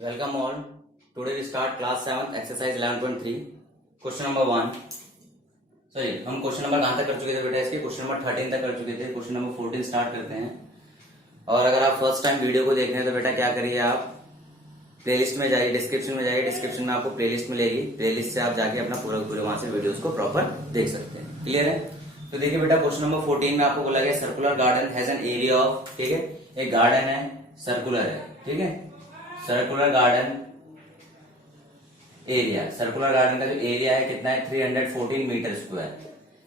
Welcome all. Today we start class 7 exercise 11.3 question number 1. Sorry, हम question number कहां तक कर चुके थे बेटा? इसके क्वेश्चन नंबर 13 तक कर चुके थे. क्वेश्चन नंबर 14 स्टार्ट करते हैं. और अगर आप फर्स्ट टाइम वीडियो को देख रहे हैं तो बेटा क्या करिए, आप प्लेलिस्ट में जाइए, डिस्क्रिप्शन में जाइए. डिस्क्रिप्शन में आपको प्लेलिस्ट मिलेगी. प्लेलिस्ट से आप जाके अपना पूरा वहां से वीडियोस को प्रॉपर देख सकते हैं. क्लियर है? तो देखिए बेटा, क्वेश्चन नंबर 14 में आपको बोला गया circular garden has an area of, ठीक है, एक गार्डन है, सर्कुलर है, ठीक है, circular garden area, circular garden का जो एरिया है कितना है, 314 metre square.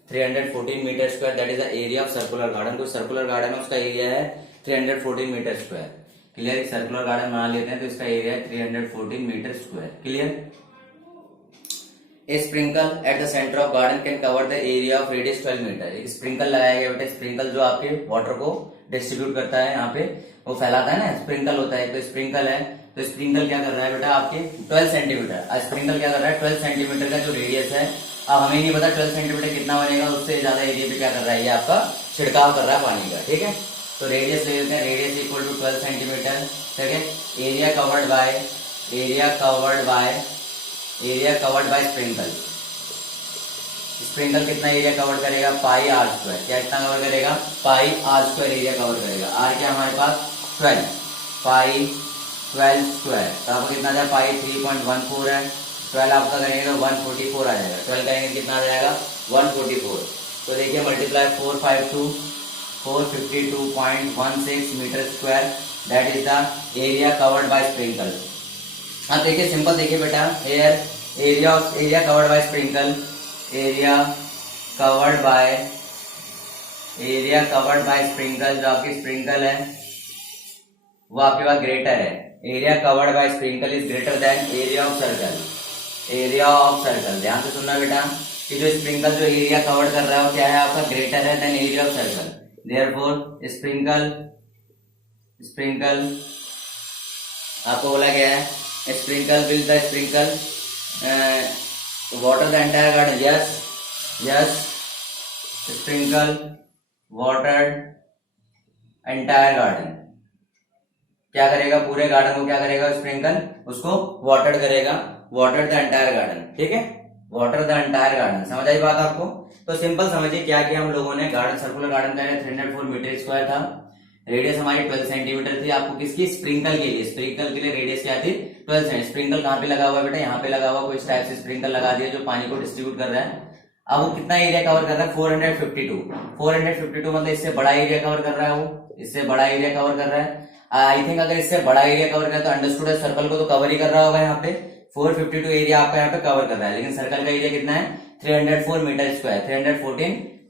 314 metre square that is the area of circular garden. कोई सर्कुलर गार्डन है, उसका एरिया है 314 मीटर स्क्वायर. क्लियर? एक सर्कुलर गार्डन बना लेते हैं तो इसका एरिया है 314 metre square. Clear? A sprinkle eight the centre of garden can cover the area of radius 12 metre. एक स्प्रिंकल लगाया गया बेटा. स्प्रिंकल जो आपके वाटर को डिस्ट्रीब्यूट करता है, यहाँ पे वो फैलाता है ना, स्प्रिंकल होता है. तो स्प्रिंकल है, तो स्प्रिंकल क्या कर रहा है बेटा, आपके 12 सेंटीमीटर. स्प्रिंकल क्या कर रहा है, 12 सेंटीमीटर का जो रेडियस है, अब हमें नहीं पता 12 सेंटीमीटर कितना बनेगा, उससे ज्यादा एरिया पे क्या कर रहा है, ये आपका छिड़काव कर रहा है पानी का. ठीक है, तो रेडियस ले लेते हैं. Radius equal to 12 centimetre. ठीक है, area covered by sprinkle. Sprinkle कितना एरिया कवर करेगा, पाई आर स्क्वायर. क्या कितना कवर करेगा, pi R square area cover करेगा. आर क्या हमारे पास 12, पाई 12 स्क्वायर. तो आपको कितना जाए, पाई 3.14 है. 12 आपका करेंगे तो 144 आ जाएगा. 12 करेंगे कितना आ जाएगा, 144. तो देखिए multiply 452 452.16 metre square that is the area covered by sprinkle. अब देखिए सिंपल, देखिए बेटा, area covered by sprinkle, area covered by sprinkle, जो आपकी स्प्रिंकल है वो आपके पास ग्रेटर है. Area covered by sprinkle is greater than area of circle. Area of circle, ध्यान से सुनना बेटा, कि जो स्प्रिंकल जो एरिया कवर्ड कर रहा है वो क्या है, आपका ग्रेटर है than area of circle. Therefore sprinkle आपको बोला गया है, sprinkle will the sprinkle water the entire garden. yes sprinkle watered entire garden. क्या करेगा, पूरे गार्डन को क्या करेगा, स्प्रिंकल उसको वाटर करेगा. Water the entire garden. ठीक है, वाटर द एंटायर गार्डन. समझ आई बात आपको? तो सिंपल समझिए क्या किया हम लोगों ने. गार्डन, सर्कुलर गार्डन का 304 मीटर स्क्वायर था. रेडियस हमारी 12 सेंटीमीटर थी. आपको किसकी, स्प्रिंकल के लिए, स्प्रिंकल के लिए रेडियस क्या थी, 12 सेंटीमीटर. स्प्रिंकल कहाँ पे लगा हुआ है बेटा, यहाँ पे लगा हुआ. कोई इस टाइप से स्प्रिंकल लगा दिया जो पानी को डिस्ट्रीब्यूट कर रहा है. अब वो कितना एरिया कवर कर रहा है, 452 मतलब इससे बड़ा एरिया कवर कर रहा है. वो इससे बड़ा एरिया कवर कर रहा है. आई थिंक अगर इससे बड़ा एरिया कवर कर रहा है तो अंडरस्टूड है, सर्कल को तो कवर ही कर रहा होगा. यहाँ पे 452 एरिया आपका यहाँ पे कवर कर रहा है, लेकिन सर्कल का एरिया कितना है, 304 मीटर स्क्वायर.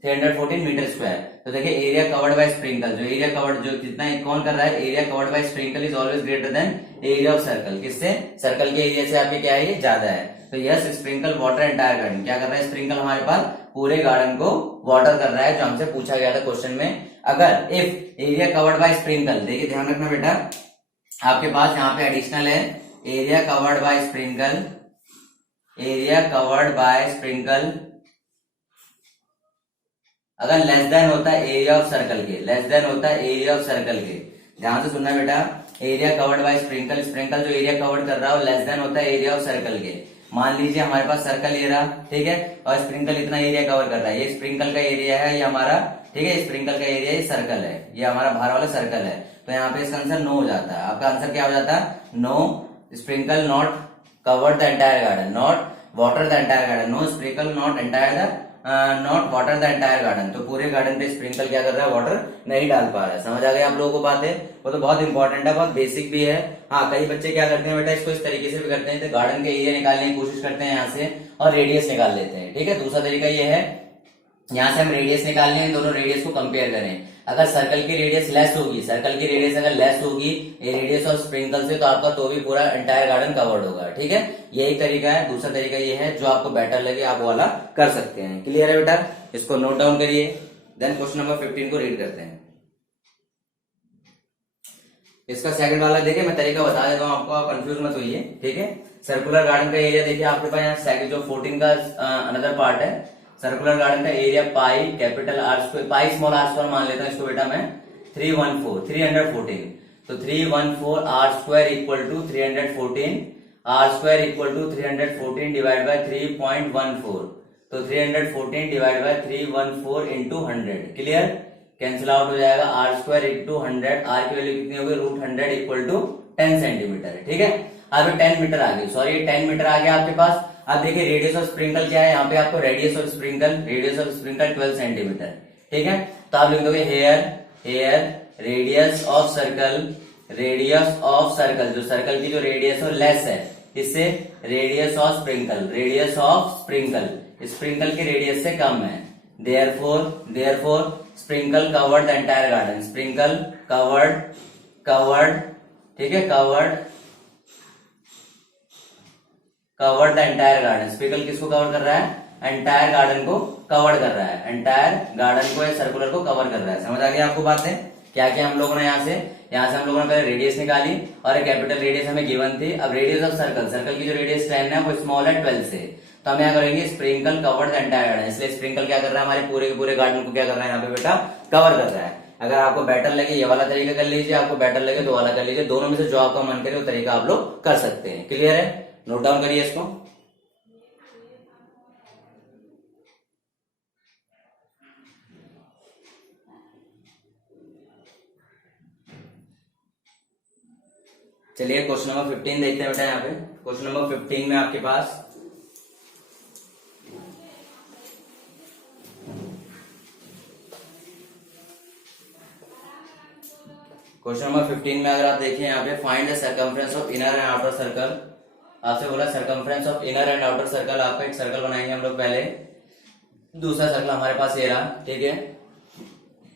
314 metre square. तो देखिए एरिया कवर्ड बाय स्प्रिंकल, जो एरिया कवर्ड जो जितना कौन कर रहा है, area covered by sprinkle is always greater than area of circle. किससे, सर्कल के एरिया से आपके क्या है, ये ज्यादा है. तो yes sprinkle water entire garden. क्या कर रहा है, स्प्रिंकल हमारे पास पूरे गार्डन को वाटर कर रहा है, जो हमसे पूछा गया था क्वेश्चन में. अगर if area covered by sprinkle, देखिए ध्यान रखना बेटा, आपके पास यहाँ पे एडिशनल है एरिया कवर्ड बाय स्प्रिंकल. अगर लेस देन होता है एरिया ऑफ सर्कल के, ध्यान से सुनना बेटा, area covered by sprinkle, sprinkle जो एरिया कवर्ड कर रहा है वो लेस देन होता है एरिया ऑफ सर्कल के. मान लीजिए हमारे पास सर्कल ये रहा, ठीक है, और स्प्रिंकल इतना एरिया कवर कर रहा है. ये स्प्रिंकल का एरिया है, ये हमारा, ठीक है, स्प्रिंकल का एरिया, ये सर्कल है, ये हमारा बाहर वाला सर्कल है. तो यहाँ पे इसका आंसर नो हो जाता है. आपका आंसर क्या हो जाता है, no. Sprinkle not covered the entire garden, not water the entire garden. No sprinkle not water the entire garden. तो पूरे गार्डन पे स्प्रिंकल क्या कर रहा है, वाटर नहीं डाल पा रहा है. समझ आ गया आप लोगों को बातें? वो तो बहुत इंपॉर्टेंट है, बहुत बेसिक भी है. हाँ, कई बच्चे क्या करते हैं बेटा, इसको इस तरीके से भी करते हैं, तो गार्डन के एरिया निकालने की कोशिश करते हैं यहाँ से और रेडियस निकाल लेते हैं. ठीक है, दूसरा तरीका ये है, यहाँ से हम रेडियस निकालने हैं, दोनों रेडियस को कंपेयर करें. अगर सर्कल की रेडियस लेस होगी, रेडियस ऑफ स्प्रिंकल से, तो आपका तो भी पूरा एंटायर गार्डन कवर्ड होगा. ठीक है, यही तरीका है. दूसरा तरीका ये है, जो आपको बेटर लगे आप वो वाला कर सकते हैं. क्लियर है बेटा? इसको नोट डाउन करिए. देन क्वेश्चन नंबर 15 को रीड करते हैं. इसका सेकंड वाला देखिए, मैं तरीका बता देता हूँ आपको, आप कंफ्यूज मत होइए. ठीक है, सर्कुलर गार्डन का एरिया देखिए आपके पास यहाँ जो 14 का अनदर पार्ट है. सर्कुलर गार्डन का area pi capital R square, pi small R square मान लेता हूं इसको बेटा मैं, 314. तो 314 R square equal to 314, R square equal to 314 divide by 3.14, तो 314 divide by 314 into 100, clear, cancel out हो जाएगा, आर स्क्वायर इंटू 100, आर की वैल्यू कितनी होगी √100 इक्वल टू 10 सेंटीमीटर, ठीक है। अब 10 मीटर आ गई, सॉरी 10 मीटर आ गया आपके पास। अब देखिए रेडियस ऑफ स्प्रिंकल क्या है, यहाँ पे आपको रेडियस ऑफ स्प्रिंकल 12 सेंटीमीटर, ठीक है। तो आप लिख दोगे हेयर रेडियस ऑफ सर्कल, जो सर्कल की जो रेडियस है लेस है, इससे रेडियस ऑफ स्प्रिंकल की रेडियस से कम है, therefore sprinkle covered the entire garden, sprinkle covered, ठीक है, covered the entire garden, sprinkle किसको कवर कर रहा है, एंटायर गार्डन को कवर कर रहा है, एंटायर गार्डन को या सर्कुलर को कवर कर रहा है। समझ आ गया आपको बातें, क्या क्या हम लोगों ने यहाँ से हम लोगों ने पहले रेडियस निकाली और एक कैपिटल रेडियस हमें गिवन थी। अब रेडियस ऑफ सर्कल की जो रेडियस 10 है वो स्मॉल है 12 से, तो हम यहाँ करेंगे sprinkle covered the entire garden, इसलिए स्प्रिंकल क्या कर रहा है, हमारे पूरे के पूरे गार्डन को क्या कर रहा है यहाँ पे बेटा कवर कर रहा है। अगर आपको बेटर लगे ये वाला तरीका कर लीजिए, आपको बेटर लगे तो वाला कर लीजिए, दोनों में से जो आपका मन करे वो तरीका आप लोग कर सकते हैं, क्लियर है, नोट डाउन करिए इसको। चलिए क्वेश्चन नंबर 15 देखते हैं बेटा। यहाँ पे क्वेश्चन नंबर 15 में आपके पास क्वेश्चन नंबर 15 में अगर आप देखिए यहाँ पे find the circumference of inner and outer circle, आपसे बोला circumference of inner and outer circle. आपका एक सर्कल बनाएंगे हम लोग पहले, दूसरा सर्कल हमारे पास ये रहा, ठीक है।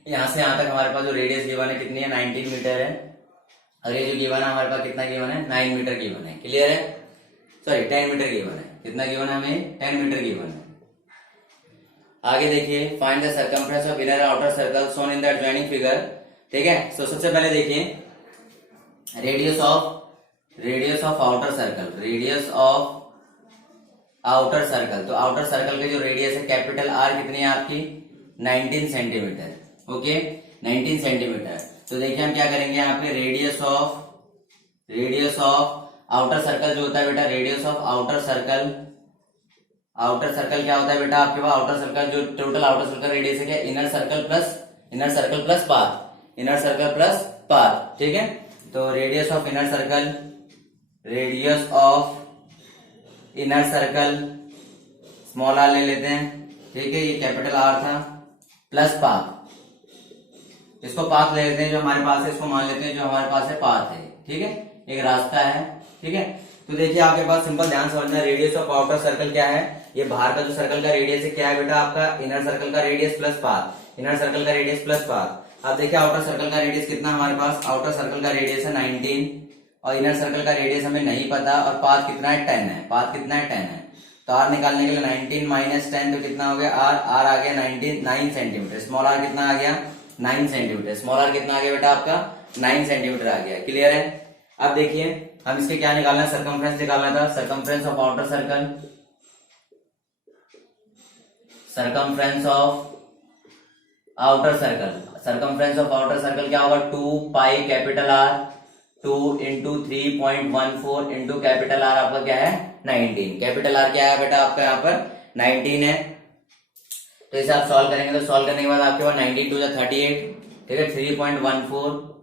यहाँ से यहाँ तक हमारे पास जो रेडियस गिवन है कितनी है 19 मीटर है, और ये जो गिवन है हमारे पास कितना गिवन है 9 मीटर गिवन है, क्लियर है, सॉरी 10 मीटर गिवन है, कितना गिवन है हमें 10 मीटर गिवन है। आगे देखिए find the circumference of inner outer circle shown in the adjoining figure, ठीक है। तो सबसे पहले देखिए रेडियस ऑफ आउटर सर्कल, तो आउटर सर्कल के जो रेडियस है कैपिटल आर कितनी है आपकी 19 सेंटीमीटर, ओके 19 सेंटीमीटर। तो देखिए हम क्या करेंगे यहाँ पे रेडियस ऑफ आउटर सर्कल जो होता है बेटा, रेडियस ऑफ आउटर सर्कल क्या होता है बेटा आपके पास, आउटर सर्कल जो टोटल आउटर सर्कल रेडियस है क्या, इनर सर्कल प्लस पाथ, ठीक है। तो radius of inner circle small R ले लेते हैं, ठीक है, ये कैपिटल आर था, प्लस पाथ, इसको पाथ ले लेते हैं जो हमारे पास है, इसको मान लेते हैं जो हमारे पास है पाथ है, ठीक है, एक रास्ता है, ठीक है। तो देखिए आपके पास सिंपल ध्यान समझना, रेडियस ऑफ आउटर सर्कल क्या है, ये बाहर का जो सर्कल का रेडियस है क्या है बेटा आपका इनर सर्कल का रेडियस प्लस पाथ, अब देखिए आउटर सर्कल का रेडियस कितना हमारे पास, आउटर सर्कल का रेडियस है 19 और इनर सर्कल का रेडियस हमें नहीं पता, और पाथ कितना है 10 है, तो आर निकालने के लिए 19 माइनस 10 तो कितना हो गया आर आ गया 9 सेंटीमीटर, स्मॉल आर कितना आ गया 9 सेंटीमीटर, स्मॉल आर कितना आ गया बेटा आपका 9 सेंटीमीटर आ गया, क्लियर है। अब देखिए हम इसके क्या निकालना है, सर्कमफ्रेंस निकालना था, सर्कमफ्रेंस ऑफ आउटर सर्कल क्या होगा 2 पाई capital are 2 into 3.14 into capital R आपका क्या है 19, कैपिटल आर क्या है बेटा आपका यहाँ पर 19 है। तो इसे आप सॉल्व करेंगे, तो सॉल्व करने के बाद आपके पास 92 या 38, ठीक है, 3.14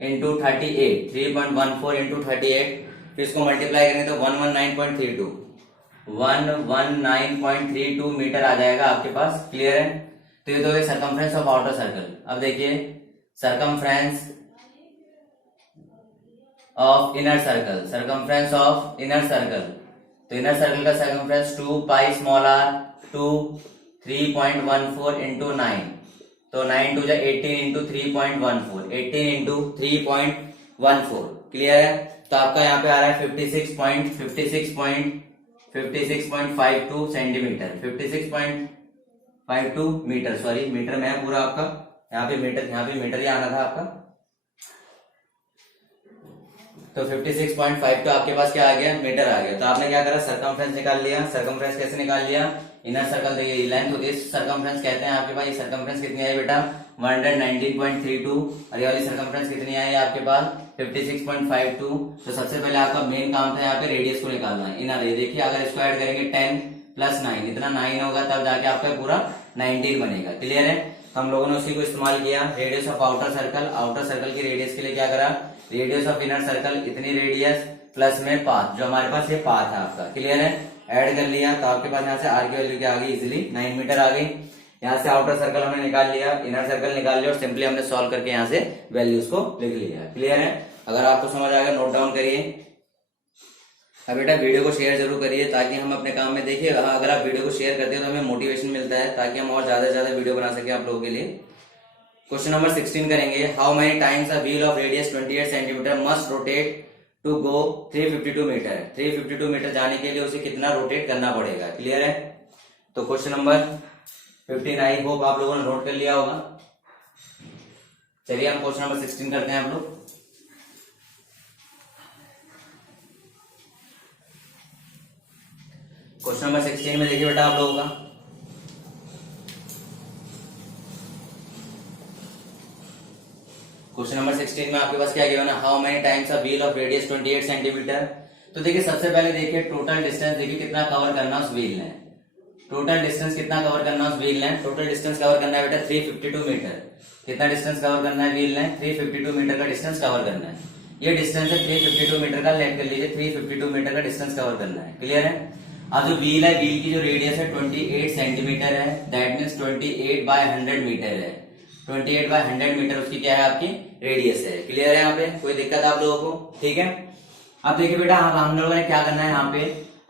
इंटू 38, 3.14 इंटू 38, फिर इसको मल्टीप्लाई करेंगे तो 119.32 मीटर आ जाएगा आपके पास, क्लियर है। तो ये तो है सर्कमफ्रेंस ऑफ आउटर सर्कल। अब देखिए सर्कमफ्रेंस ऑफ इनर सर्कल, तो इनर सर्कल का circumference 2 pi small R 2 3.14 into 9, तो 9 टू 18 इंटू 3.14, 18 इंटू 3.14, क्लियर है। तो आपका यहाँ पे आ रहा है 56.52 सेंटीमीटर, 56.52 मीटर, सॉरी मीटर में है पूरा आपका, यहाँ पे मीटर ही आना था आपका। तो 56.52 आपके पास क्या आ गया मीटर आ गया। तो आपने क्या करा सर्कमफ्रेंस निकाल लिया। सर्कमफ्रेंस कैसे निकाल लिया, इनर सर्कल देखिए लेंथ होती है सर्कमफ्रेंस कहते हैं, आपके पास ये सर्कमफ्रेंस कितनी आई बेटा 119.32 और ये वाली सर्कमफ्रेंस कितनी आई आपके पास 56.52। तो सबसे पहले आपका मेन काम था यहाँ पे रेडियस को निकालना है। इन देखिए अगर इसको ऐड करेंगे 10 + 9 इतना 9 होगा, तब जाके आपका पूरा 19 बनेगा। क्लियर है? तो हम लोगों ने उसी को इस्तेमाल किया। रेडियस ऑफ आउटर सर्कल की रेडियस के लिए क्या करा, रेडियस ऑफ इनर सर्कल इतनी रेडियस प्लस में पाथ, जो हमारे पास ये पाथ है आपका। क्लियर है? ऐड कर लिया तो आपके पास यहाँ से आर की वैल्यू क्या आ गई, इजिली 9 मीटर आ गई। यहाँ से आउटर सर्कल हमने निकाल लिया, इनर सर्कल निकाल लिया और सिंपली हमने सॉल्व करके यहाँ से वैल्यूज को लिख लिया। क्लियर है? अगर आपको समझ आ गया नोट डाउन करिए। अब बेटा वीडियो को शेयर जरूर करिए ताकि हम अपने काम में देखिए, अगर आप वीडियो को शेयर करते हैं तो हमें मोटिवेशन मिलता है ताकि हम और ज्यादा से ज्यादा वीडियो बना सके आप लोगों के लिए। क्वेश्चन नंबर 16 करेंगे। How many times a wheel of radius 28 centimetre must rotate to go 352 metre. 352 metre जाने के लिए उसे कितना रोटेट करना पड़ेगा। क्लियर है? तो क्वेश्चन नंबर 15 आई होप आप लोगों ने नोट कर लिया होगा। चलिए हम क्वेश्चन नंबर 16 करते हैं आप लोग। क्वेश्चन नंबर 16 में देखिए बेटा आप लोगों का, क्वेश्चन नंबर 16 में आपके पास क्या गिवन है, how many times a wheel of radius 28 centimetre. तो देखिए सबसे पहले देखिए टोटल डिस्टेंस देखिए कितना कवर करना उस व्हील ने, टोटल डिस्टेंस कितना कवर करना उस व्हील ने, टोटल डिस्टेंस कवर करना है बेटा 352 मीटर। कितना डिस्टेंस कवर करना है व्हील ने, 352 मीटर का डिस्टेंस कवर करना है। ये डिस्टेंस है 352 मीटर का, लेट कर लीजिए 352 मीटर का डिस्टेंस कवर करना है। क्लियर है? अब जो व्हील है, व्हील की जो रेडियस है 28 सेंटीमीटर है, दैट मीन्स 28/100 मीटर है। 28/100 मीटर उसकी क्या है आपकी रेडियस है। क्लियर है? यहाँ पे कोई दिक्कत आप लोगों को? ठीक है। अब देखिए बेटा हम लोगों ने क्या करना है यहाँ पे,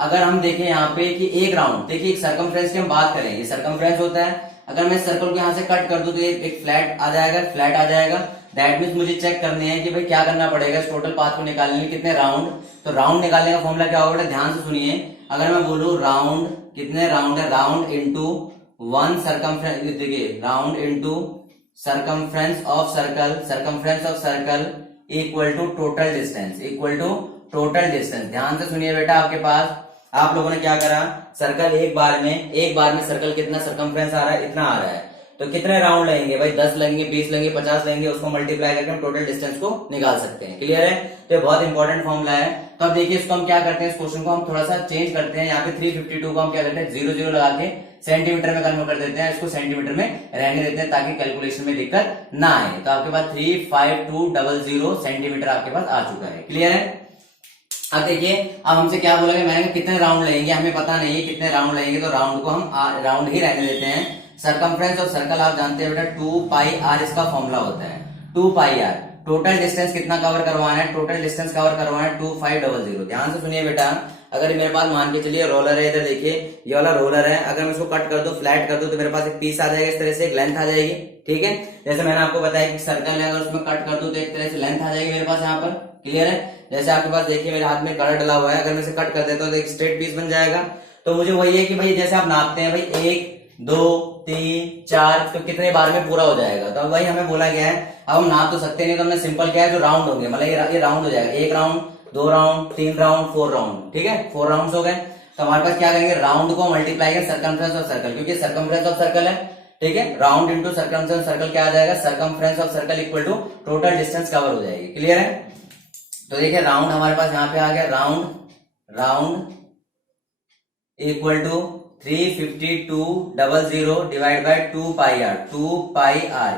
अगर हम देखें यहाँ पे कि एक राउंड, देखिए एक सर्कमफ्रेंस की हम बात करें, ये सर्कमफ्रेंस होता है। अगर मैं सर्कल को यहाँ से कट कर दूं तो एक फ्लैट आ जाएगा, फ्लैट आ जाएगा। दैट मीन्स मुझे चेक करने हैं कि भाई क्या करना पड़ेगा इस टोटल पाथ को निकालने में, कितने राउंड। तो राउंड निकालने का फॉर्मूला क्या होगा बेटा, ध्यान से सुनिए। अगर मैं बोलूं राउंड, कितने राउंड है, राउंड इंटू 1 सर्कमफ्रेंस, देखिए round into circumference of circle equal to total distance, equal to total distance. ध्यान से सुनिए बेटा, आपके पास आप लोगों ने क्या करा, सर्कल एक बार में सर्कल कितना सर्कमफ्रेंस आ रहा है, इतना आ रहा है। तो कितने राउंड लगेंगे भाई, 10 लगेंगे, 20 लगेंगे, 50 लगेंगे, उसको मल्टीप्लाई करके हम टोटल डिस्टेंस को निकाल सकते हैं। क्लियर है? तो ये बहुत इंपॉर्टेंट फॉर्मूला है। तो अब देखिए इसको हम क्या करते हैं, इस क्वेश्चन को हम थोड़ा सा चेंज करते हैं। यहाँ पे 352 को हम क्या करते हैं, 0 लगा के सेंटीमीटर में कन्वर्ट कर देते हैं, इसको सेंटीमीटर में रहने देते हैं ताकि कैलकुलेशन में दिक्कत ना आए। तो आपके पास 35200 सेंटीमीटर आपके पास आ चुका है। क्लियर है? अब देखिए, अब हमसे क्या बोला गया, मैंने कितने राउंड लगेंगे, हमें पता नहीं है कितने राउंड लगेंगे, तो राउंड को हम राउंड ही रहने देते हैं। सर्कमफ्रेंस ऑफ सर्कल आप जानते हैं बेटा 2πr इसका फॉर्मूला होता है, 2πr। टोटल डिस्टेंस कितना कवर करवाना है, टोटल डिस्टेंस कवर करवाना है 2500। ध्यान से सुनिए बेटा, अगर मेरे पास मान के चलिए रोलर है, इधर देखिए ये वाला रोलर है, अगर मैं इसको कट कर दूं, फ्लैट कर दूं, तो मेरे पास एक पीस आ जाएगा, इस तरह से एक लेंथ आ जाएगी। ठीक है? जैसे मैंने आपको बताया कि सर्कल है, अगर उसमें कट कर दूं तो एक तरह से लेंथ आ जाएगी मेरे पास यहाँ पर। क्लियर है? जैसे आपके पास देखिए मेरे हाथ में कलर डला हुआ है, अगर मैं इसे कट कर देता हूँ तो एक स्ट्रेट पीस बन जाएगा। तो मुझे वही है कि भाई जैसे आप नापते हैं भाई 1 2 3 4, तो कितने बार में पूरा हो जाएगा। तो वही हमें बोला गया है। अब हम नाप तो सकते नहीं, तो हमने सिंपल क्या है, जो राउंड होंगे, मतलब ये राउंड हो जाएगा, 1 राउंड, 2 राउंड, 3 राउंड, 4 राउंड। ठीक है? 4 राउंड हो गए। तो हमारे पास क्या करेंगे, राउंड को मल्टीप्लाई करेंगे सर्कमफ्रेंस ऑफ सर्कल, क्योंकि सर्कमफ्रेंस ऑफ सर्कल है। ठीक है? राउंड इंटू सर्कमफ्रेंस सर्कल क्या आ जाएगा, circumference of circle equal to total distance cover हो जाएगी। क्लियर है? तो देखिए राउंड हमारे पास यहाँ पे आ गया, round equal to 35200 divide by 2πr।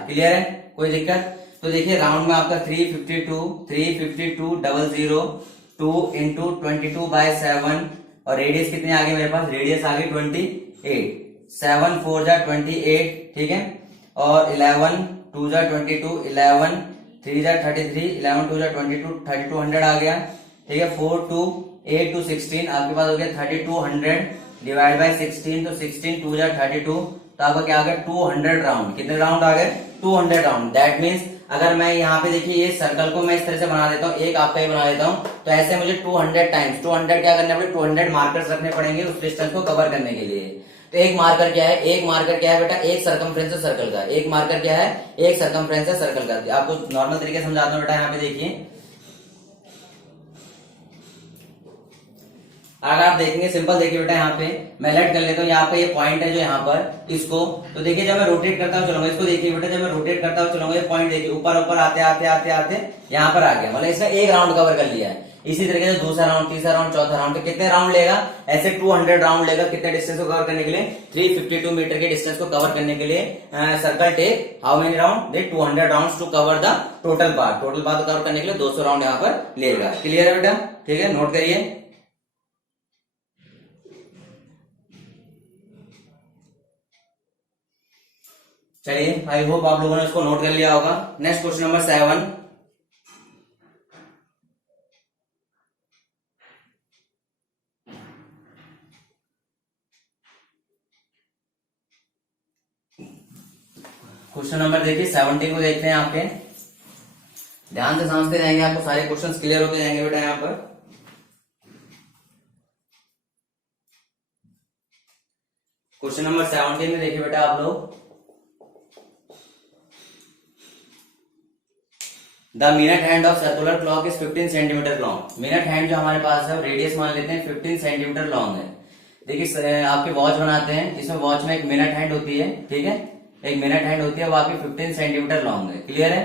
Clear है? कोई दिक्कत? तो देखिए राउंड में आपका 35200 2 इंटू 22/7 और रेडियस कितने आ गए मेरे पास, रेडियस आ गई 28, 7 4 जा 28। ठीक है? और 11 2 जा 22, 11 3 जा 33, 11 2 जा 22, 3200 आ गया। ठीक है? 4 2 8 2 16 आपके पास हो गया 3200 डिवाइड बाय 16, तो 16 2 जा 32, तो आपका क्या आ गया 200 राउंड। कितने राउंड आ गए, 200 राउंड। दैट मीन्स अगर मैं यहाँ पे देखिए ये सर्कल को मैं इस तरह से बना देता हूँ, एक आपका ही बना देता हूँ, तो ऐसे मुझे 200 टाइम्स 200 क्या करने पड़े, 200 मार्कर्स रखने पड़ेंगे उस डिस्टेंस को कवर करने के लिए। तो एक मार्कर क्या है, बेटा एक सर्कमफ्रेंस है सर्कल का, एक मार्कर क्या है, एक सर्कमफ्रेंस है सर्कल का। आपको नॉर्मल तरीके से समझाता हूँ बेटा, यहाँ पे देखिए अगर आप देखेंगे सिंपल, देखिए बेटा यहाँ पे मैं लेट कर लेता हूँ, यहाँ पे ये पॉइंट है जो यहाँ पर इसको, तो देखिए जब मैं रोटेट करता हूँ चलूंगा इसको, देखिए बेटा जब मैं रोटेट करता हूँ चलूंगा ये पॉइंट देखिए ऊपर ऊपर आते आते आते आते यहाँ पर आ गया, मतलब इसने एक राउंड कवर कर लिया है। इसी तरीके से दूसरा राउंड, तीसरा राउंड, चौथा राउंड, तो कितने राउंड लेगा, ऐसे 200 राउंड लेगा। कितने डिस्टेंस को कवर करने के लिए, 352 मीटर के डिस्टेंस को कवर करने के लिए circle take how many round, they 200 round to cover the total part. Total part cover करने के लिए 200 राउंड यहाँ पर लेगा। क्लियर है बेटा, ठीक है, नोट करिए। चलिए, आई होप आप लोगों ने इसको नोट कर लिया होगा। Next question number 7। Question number देखिए 17 को देखते हैं आपके, ध्यान से समझते जाएंगे, आपको सारे क्वेश्चंस क्लियर होते जाएंगे बेटा। यहाँ पर क्वेश्चन नंबर 17 में देखिए बेटा आप लोग, the minute hand of circular clock is 15 centimetre long. Minute hand जो हमारे पास है रेडियस मान लेते हैं 15 सेंटीमीटर लॉन्ग है। देखिए आपके वॉच बनाते हैं, इसमें वॉच में एक मिनट हैंड होती है, ठीक है, एक मिनट हैंड होती है, वो आपकी 15 सेंटीमीटर लॉन्ग है। क्लियर है।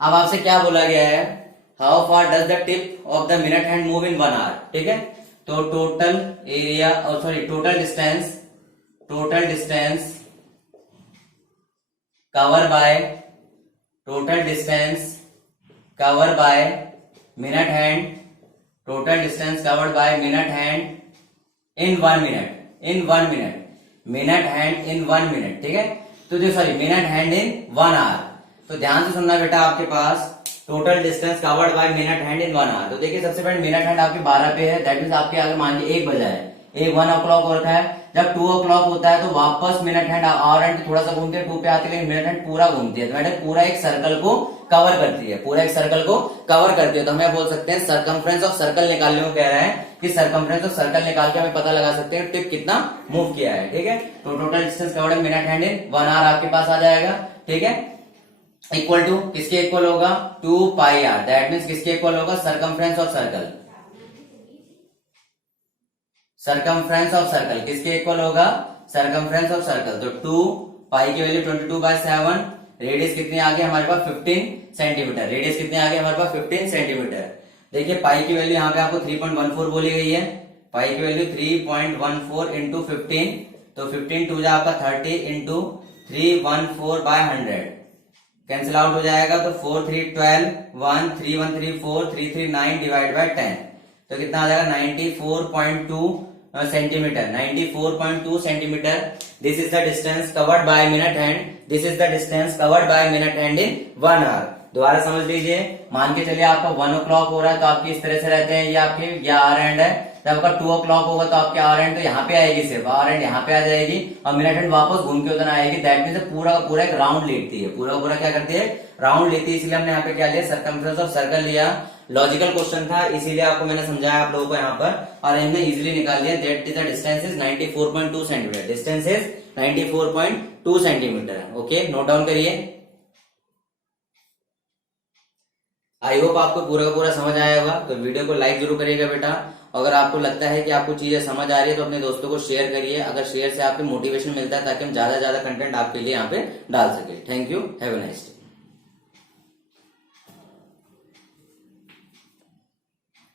अब आपसे क्या बोला गया है, how far does the tip of the minute hand move in 1 hour, ठीक है। तो total area sorry total distance cover by minute hand, total distance covered by minute hand in 1 minute, minute hand in 1 minute, ठीक है। तो जो sorry minute hand in 1 hour, तो ध्यान से सुनना बेटा, आपके पास total distance covered by minute hand in 1 hour. तो देखिए सबसे पहले मिनट हैंड आपके 12 पे है, दैट मीन्स आपके आगे मान लीजिए 1 बजा है, एक 1 o'clock हो रखा है। जब 2 o'clock होता है तो वापस मिनट हैंड आवर हैंड थोड़ा सा घूमती है, 2 पे आती है, लेकिन मिनट हैंड पूरा घूमती है, तो मैडम पूरा एक सर्कल को कवर करती है, पूरा एक सर्कल को कवर करती है। तो हमें बोल सकते हैं सर्कमफ्रेंस ऑफ सर्कल निकालने को कह रहा है कि सर्कमफ्रेंस ऑफ सर्कल निकाल के हमें पता लगा सकते हैं टिप कितना मूव किया है, ठीक है। तो total distance covered minute hand in 1 hour आपके पास आ जाएगा, ठीक है। इक्वल टू किसके इक्वल होगा, 2 पाई आर, दैट मीन्स किसके इक्वल होगा, circumference of circle, circumference of circle किसके इक्वल होगा, सर्कमफ्रेंस ऑफ सर्कल। तो 2 पाई की वैल्यू 22/7, रेडियस कितनी आ गई हमारे पास 15 सेंटीमीटर, रेडियस कितनी आ गई हमारे पास 15 सेंटीमीटर। देखिए पाई की वैल्यू यहाँ पे आपको 3.14 बोली गई है, पाई की वैल्यू 3.14 इंटू 15, तो 15 टू जा आपका 30 इंटू 314/100 कैंसिल आउट हो जाएगा, तो 4 3 12 1 3 1 3 4 3 3 9 डिवाइड बाय 10, तो कितना आ जाएगा 94.2 centimetre, 94.2 centimetre. This is the distance covered by minute hand, this is the distance covered by minute hand in 1 hour. दोबारा समझ लीजिए, मान के चलिए आपका 1 o'clock हो रहा है तो आपकी इस तरह से रहते हैं, ये आपके ये आवर हैंड है। जब आपका 2 o'clock होगा तो आपके आवर हैंड तो यहाँ पे आएगी, सिर्फ आवर हैंड यहाँ पे आ जाएगी और मिनट हैंड वापस घूम के उधर आएगी। दैट मीन्स पूरा पूरा एक राउंड लेती है, पूरा पूरा क्या करती है, राउंड लेती है। इसलिए हमने यहाँ पे क्या लिया, सर्कमफ्रेंस ऑफ सर्कल लिया। लॉजिकल क्वेश्चन था इसीलिए आपको मैंने समझाया आप लोगों को यहाँ पर, और हमने इजीली निकाल दिया। That is the distance is 94.2 centimetre, distance is 94.2 centimetre. Okay, note down करिए। आई होप आपको पूरा का पूरा समझ आया होगा, तो वीडियो को लाइक जरूर करिएगा बेटा। अगर आपको लगता है कि आपको चीजें समझ आ रही है तो अपने दोस्तों को शेयर करिए, अगर शेयर से आपको मोटिवेशन मिलता है ताकि हम ज्यादा कंटेंट आपके लिए यहाँ पे डाल सके। Thank you, have a nice day.